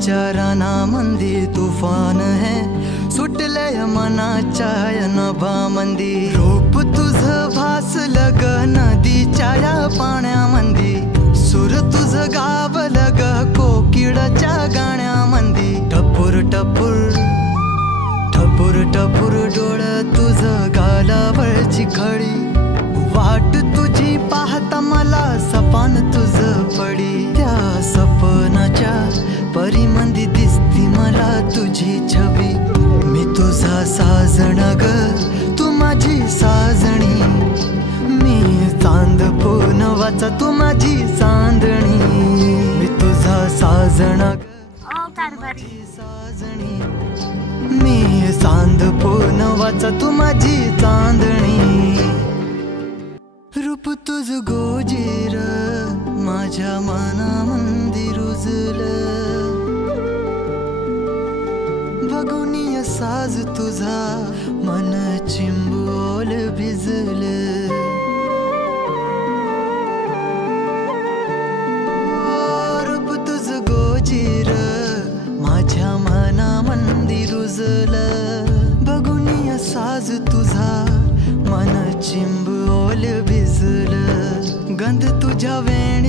विचाराना मंदी तुफान है, सुटलय मनाच्या नभामंदी. रूप तुझं भासलं ग नदीच्या या पाण्यामंदी, सुर तुझं गावलं ग कोकिळाच्या गाण्यामंदी. टपूर टपूर टपूर टपूर डोळं तुझं गालावरची खळी, वाट तुझी पाहता मला सपान तुझं पडी. त्या सपनाच्या परिमंदी दिसती मला तुझी छबी. मी तुझा साजण ग तू माझी साजणी, मी चांद पूनवाचा तू माझी चांदणी. मी तुझा साजण माझी साजणी, मी चांद पूनवाचा तू माझी चांदणी. रूप तुझ गोजीर माझ्या मनामंदी रुजलं, बघुनिय साज तुझा मन चिंबोल भिजलं. रूप तुझ गोजीर माझ्या मनामंदी रुजलं, बघुनिय साज तुझा मन चिंबोल भिजलं. गंध तुझ्या वेण